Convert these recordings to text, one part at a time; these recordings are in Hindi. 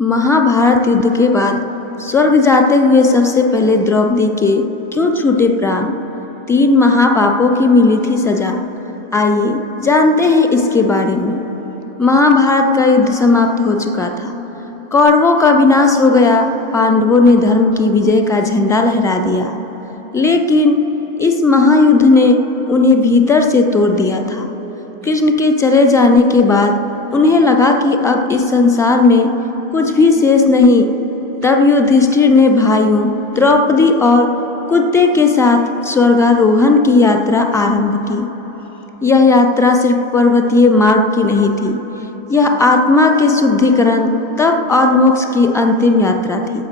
महाभारत युद्ध के बाद स्वर्ग जाते हुए सबसे पहले द्रौपदी के क्यों छूटे प्राण? 3 महापापों की मिली थी सजा। आइए जानते हैं इसके बारे में। महाभारत का युद्ध समाप्त हो चुका था। कौरवों का विनाश हो गया। पांडवों ने धर्म की विजय का झंडा लहरा दिया। लेकिन इस महायुद्ध ने उन्हें भीतर से तोड़ दिया था। कृष्ण के चले जाने के बाद उन्हें लगा कि अब इस संसार में कुछ भी शेष नहीं। तब युधिष्ठिर ने भाइयों द्रौपदी और कुत्ते के साथ स्वर्गारोहण की यात्रा आरंभ की। यह यात्रा सिर्फ पर्वतीय मार्ग की नहीं थी, यह आत्मा के शुद्धिकरण, तप और मोक्ष की अंतिम यात्रा थी।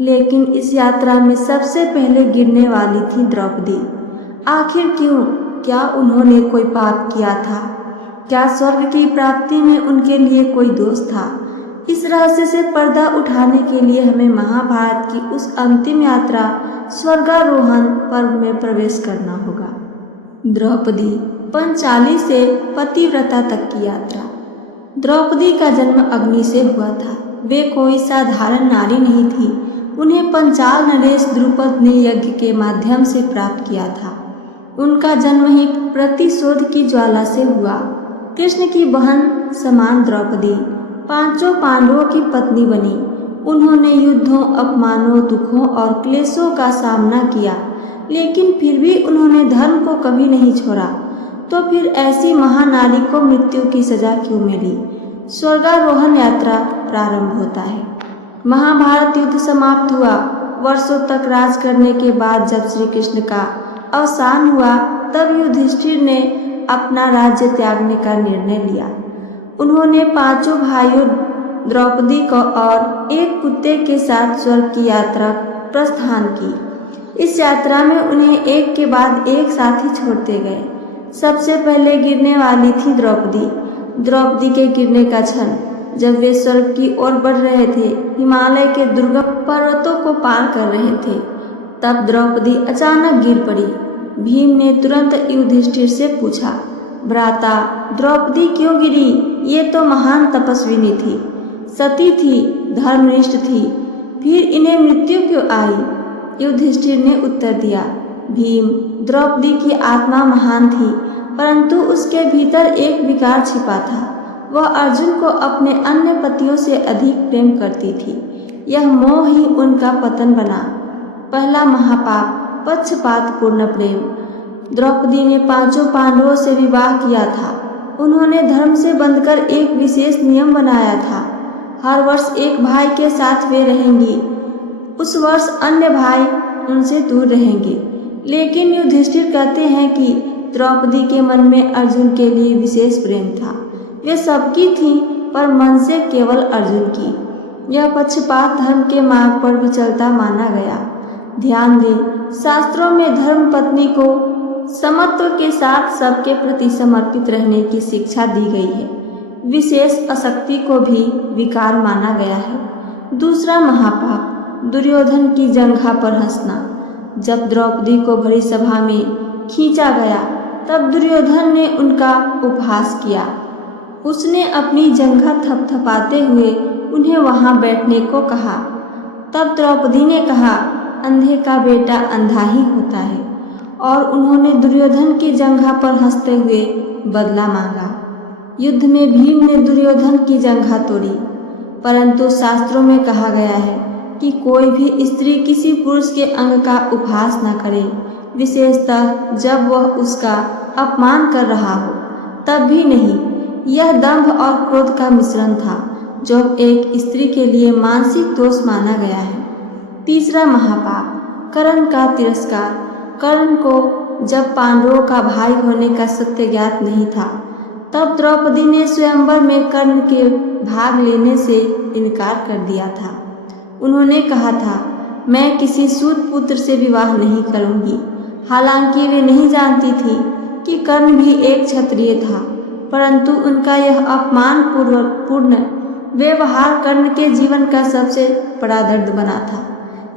लेकिन इस यात्रा में सबसे पहले गिरने वाली थी द्रौपदी। आखिर क्यों? क्या उन्होंने कोई पाप किया था? क्या स्वर्ग की प्राप्ति में उनके लिए कोई दोष था? इस रहस्य से पर्दा उठाने के लिए हमें महाभारत की उस अंतिम यात्रा स्वर्गारोहण पर्व में प्रवेश करना होगा। द्रौपदी पंचाली से पतिव्रता तक की यात्रा। द्रौपदी का जन्म अग्नि से हुआ था। वे कोई साधारण नारी नहीं थी। उन्हें पंचाल नरेश द्रुपद ने यज्ञ के माध्यम से प्राप्त किया था। उनका जन्म ही प्रतिशोध की ज्वाला से हुआ। कृष्ण की बहन समान द्रौपदी 5 पांडवों की पत्नी बनी। उन्होंने युद्धों, अपमानों, दुखों और क्लेशों का सामना किया, लेकिन फिर भी उन्होंने धर्म को कभी नहीं छोड़ा। तो फिर ऐसी महानारी को मृत्यु की सजा क्यों मिली? स्वर्गारोहण यात्रा प्रारंभ होता है। महाभारत युद्ध समाप्त हुआ। वर्षों तक राज करने के बाद जब श्री कृष्ण का अवसान हुआ, तब युधिष्ठिर ने अपना राज्य त्यागने का निर्णय लिया। उन्होंने 5 भाइयों द्रौपदी को और एक कुत्ते के साथ स्वर्ग की यात्रा प्रस्थान की। इस यात्रा में उन्हें एक के बाद एक साथी छोड़ते गए। सबसे पहले गिरने वाली थी द्रौपदी। द्रौपदी के गिरने का क्षण जब वे स्वर्ग की ओर बढ़ रहे थे, हिमालय के दुर्गम पर्वतों को पार कर रहे थे, तब द्रौपदी अचानक गिर पड़ी। भीम ने तुरंत युधिष्ठिर से पूछा, भ्राता, द्रौपदी क्यों गिरी? ये तो महान तपस्विनी थी, सती थी, धर्मनिष्ठ थी, फिर इन्हें मृत्यु क्यों आई? युधिष्ठिर ने उत्तर दिया, भीम, द्रौपदी की आत्मा महान थी, परंतु उसके भीतर एक विकार छिपा था। वह अर्जुन को अपने अन्य पतियों से अधिक प्रेम करती थी। यह मोह ही उनका पतन बना। पहला महापाप, पक्षपातपूर्ण प्रेम। द्रौपदी ने 5 पांडवों से विवाह किया था। उन्होंने धर्म से बंधकर एक विशेष नियम बनाया था। हर वर्ष एक भाई के साथ वे रहेंगी, उस वर्ष अन्य भाई उनसे दूर रहेंगे। लेकिन युधिष्ठिर कहते हैं कि द्रौपदी के मन में अर्जुन के लिए विशेष प्रेम था। वे सबकी थी, पर मन से केवल अर्जुन की। यह पक्षपात धर्म के मार्ग पर विचलता माना गया। ध्यान दें, शास्त्रों में धर्म पत्नी को समत्व के साथ सबके प्रति समर्पित रहने की शिक्षा दी गई है। विशेष आसक्ति को भी विकार माना गया है। दूसरा महापाप, दुर्योधन की जंघा पर हंसना। जब द्रौपदी को भरी सभा में खींचा गया, तब दुर्योधन ने उनका उपहास किया। उसने अपनी जंघा थपथपाते हुए उन्हें वहां बैठने को कहा। तब द्रौपदी ने कहा, अंधे का बेटा अंधा ही होता है, और उन्होंने दुर्योधन की जंघा पर हंसते हुए बदला मांगा। युद्ध में भीम ने दुर्योधन की जंघा तोड़ी, परंतु शास्त्रों में कहा गया है कि कोई भी स्त्री किसी पुरुष के अंग का उपहास न करे, विशेषतः जब वह उसका अपमान कर रहा हो, तब भी नहीं। यह दंभ और क्रोध का मिश्रण था, जो एक स्त्री के लिए मानसिक दोष माना गया है। तीसरा महापाप, कर्ण का तिरस्कार। कर्ण को जब पांडवों का भाई होने का सत्य ज्ञात नहीं था, तब द्रौपदी ने स्वयंवर में कर्ण के भाग लेने से इनकार कर दिया था। उन्होंने कहा था, मैं किसी सूत पुत्र से विवाह नहीं करूंगी। हालांकि वे नहीं जानती थी कि कर्ण भी एक क्षत्रिय था, परंतु उनका यह अपमानपूर्ण व्यवहार कर्ण के जीवन का सबसे बड़ा दर्द बना था।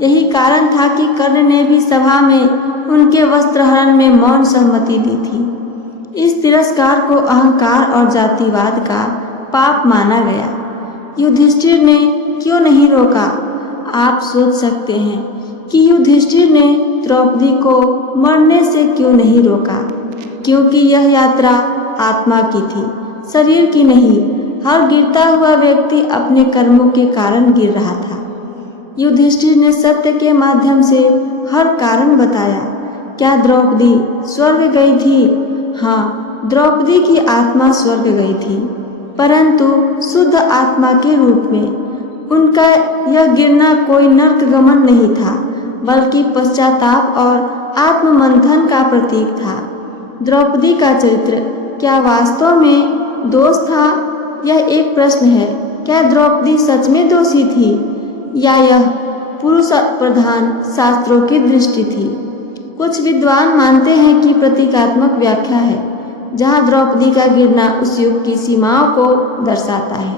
यही कारण था कि कर्ण ने भी सभा में उनके वस्त्रहरण में मौन सहमति दी थी। इस तिरस्कार को अहंकार और जातिवाद का पाप माना गया। युधिष्ठिर ने क्यों नहीं रोका? आप सोच सकते हैं कि युधिष्ठिर ने द्रौपदी को मरने से क्यों नहीं रोका, क्योंकि यह यात्रा आत्मा की थी, शरीर की नहीं। हर गिरता हुआ व्यक्ति अपने कर्मों के कारण गिर रहा था। युधिष्ठिर ने सत्य के माध्यम से हर कारण बताया। क्या द्रौपदी स्वर्ग गई थी? हाँ, द्रौपदी की आत्मा स्वर्ग गई थी, परंतु शुद्ध आत्मा के रूप में। उनका यह गिरना कोई नर्कगमन नहीं था, बल्कि पश्चाताप और आत्ममंथन का प्रतीक था। द्रौपदी का चरित्र क्या वास्तव में दोष था? यह एक प्रश्न है। क्या द्रौपदी सच में दोषी थी, या यह पुरुष प्रधान शास्त्रों की दृष्टि थी? कुछ विद्वान मानते हैं कि प्रतीकात्मक व्याख्या है, जहाँ द्रौपदी का गिरना उस युग की सीमाओं को दर्शाता है।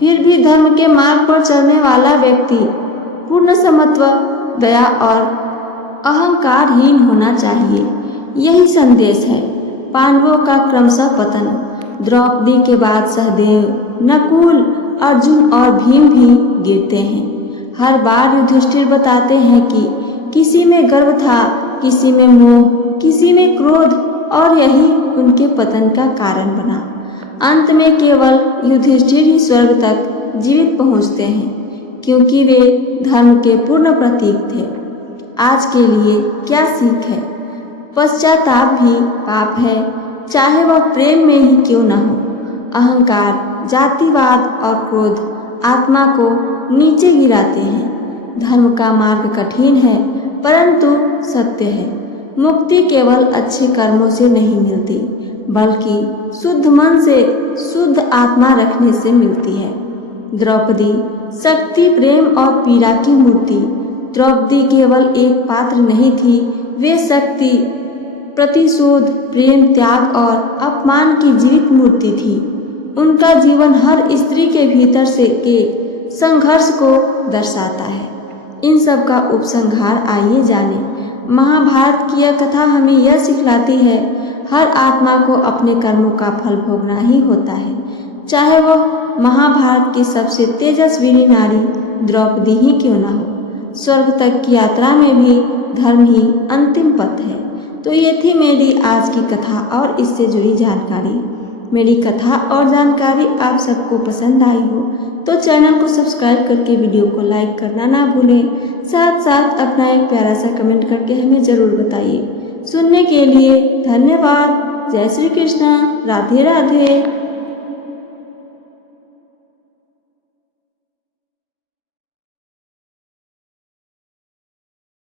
फिर भी धर्म के मार्ग पर चलने वाला व्यक्ति पूर्ण समत्व, दया और अहंकारहीन होना चाहिए। यही संदेश है। पांडवों का क्रमशः पतन। द्रौपदी के बाद सहदेव, नकुल, अर्जुन और भीम भी गिरते हैं। हर बार युधिष्ठिर बताते हैं कि किसी में गर्व था, किसी में मोह, किसी में क्रोध, और यही उनके पतन का कारण बना। अंत में केवल युधिष्ठिर ही स्वर्ग तक जीवित पहुंचते हैं, क्योंकि वे धर्म के पूर्ण प्रतीक थे। आज के लिए क्या सीख है? पश्चाताप भी पाप है, चाहे वह प्रेम में ही क्यों न हो। अहंकार, जातिवाद और क्रोध आत्मा को नीचे गिराते हैं। धर्म का मार्ग कठिन है, परंतु सत्य है। मुक्ति केवल अच्छे कर्मों से नहीं मिलती, बल्कि शुद्ध मन से, शुद्ध आत्मा रखने से मिलती है। द्रौपदी शक्ति, प्रेम और पीड़ा की मूर्ति। द्रौपदी केवल एक पात्र नहीं थी, वे शक्ति, प्रतिशोध, प्रेम, त्याग और अपमान की जीवित मूर्ति थी। उनका जीवन हर स्त्री के भीतर से के संघर्ष को दर्शाता है। इन सब का उपसंहार आइए जाने। महाभारत की यह कथा हमें यह सिखलाती है, हर आत्मा को अपने कर्मों का फल भोगना ही होता है, चाहे वह महाभारत की सबसे तेजस्विनी नारी द्रौपदी ही क्यों न हो। स्वर्ग तक की यात्रा में भी धर्म ही अंतिम पथ है। तो ये थी मेरी आज की कथा और इससे जुड़ी जानकारी। मेरी कथा और जानकारी आप सबको पसंद आई हो तो चैनल को सब्सक्राइब करके वीडियो को लाइक करना ना भूलें। साथ साथ अपना एक प्यारा सा कमेंट करके हमें ज़रूर बताइए। सुनने के लिए धन्यवाद। जय श्री कृष्ण। राधे राधे।